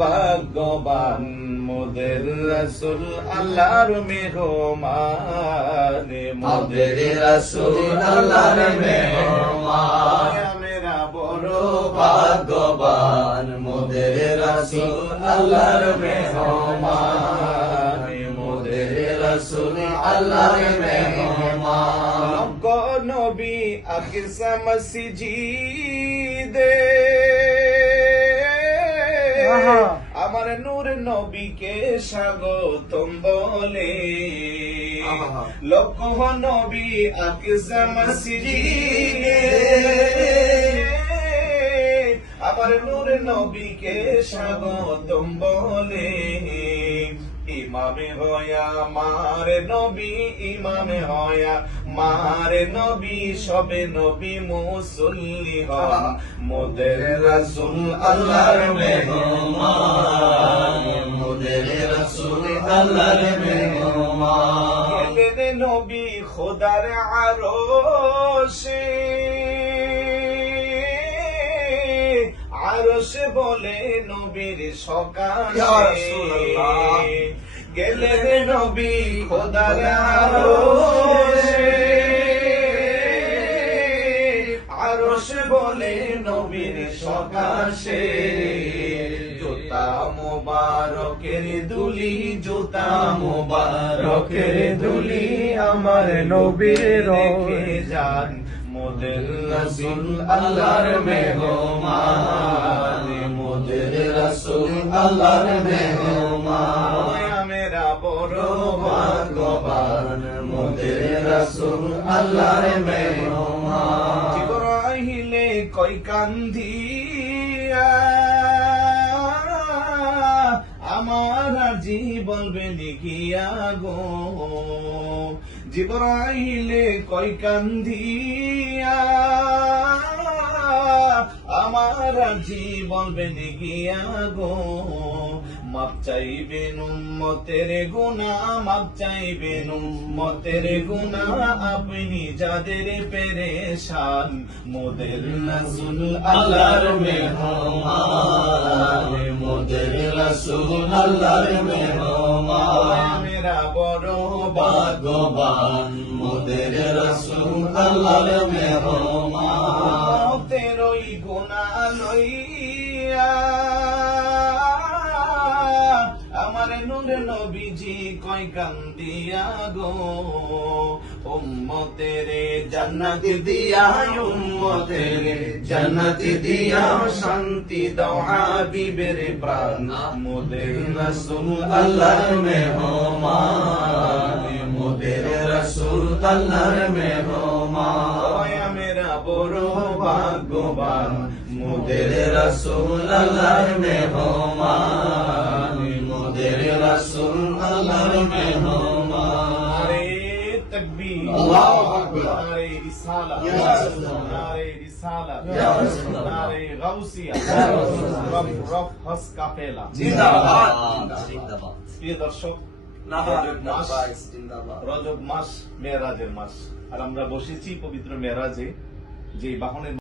ভাগ্যবান মোদের রাসূল আল্লাহর মেহমান, মোদের রাসূল আল্লাহর মেহমান। মেরা বড় ভাগ্যবান মোদের রাসূল আল্লাহর মেহমান, মোদের রাসূল আল্লাহর মেহমান। লক্ষ নবী আকসাম সিজদে আমার নূর নবীকে স্বাগতম বলে, লক্ষ নবী আকসাম সিজদে আমার নূর নবীকে স্বাগতম বলে। ইমামে হয়া মার নবী, ইমামে হয়া মার নবী, সবে নবী মুসল্লি হন মোদের রাসূল আল্লাহর মেহমান, মোদের রাসূল আল্লাহর মেহমান। গেলেন নবী খোদার আরশে, আরশে বলে নবীর সকাশে, গেলেন নবী খোদার আরশে, আরশে বলে নবীর সকাশে। জুতা মুবারকের দুলি, জুতা মুবারকের দুলি আমার নবীর রেখে যান মোদের রাসূল আল্লাহর মেহমান, মোদের রাসূল আল্লাহর মেহমান। মেরা বড় ভাগ্যবান মোদের রাসূল আল্লাহর মেহমান। জিবরাইলে কই কান্দিয়া আমার আজি বলবে লিখিয়া গো, জিবরাইলে কই কান্দিয়া আমার আজি বলবে লিখিয়া গো। মাপ চাইবেন উম্মতের গুনাহ, মাপ চাইবেন উম্মতের গুনাহ, আপনি যাদের পেরেশান মোদের রাসূল আল্লাহর মেহমান, মোদের রাসূল আল্লাহর মেহমান। মেরা বড় ভাগ্যবান মোদের রাসূল আল্লাহর মেহমান। তেরোই গুনাহ লইয়া আমার নূর নবীজি কয় কান্দিয়া গো। উম্মতের জান্নাত দিয়া, উম্মতের জান্নাত দিয়া, শান্তি দাও হাবিবের প্রাণ মোদের রাসূল আল্লাহর মেহমান, মোদের রাসূল আল্লাহর মেহমান। মেরা বড় ভাগ্যবান মোদের রাসূল আল্লাহর মেহমান, মোদের রাসূল আল্লাহর মেহমান। নারে তাকবীর, আল্লাহু আকবার, নারে রিসালাত, ইয়া রাসূলুল্লাহ, নারে রিসালাত, ইয়া রাসূলুল্লাহ, নারে গাউসিয়া, ইয়া রাসূলুল্লাহ। রব রব হস কাফেলা। জিন্দাবাদ, জিন্দাবাদ। প্রিয় দর্শক, রজব মাস মেরাজের মাস, আর আমরা বসেছি পবিত্র মেরাজে, যে বাহনের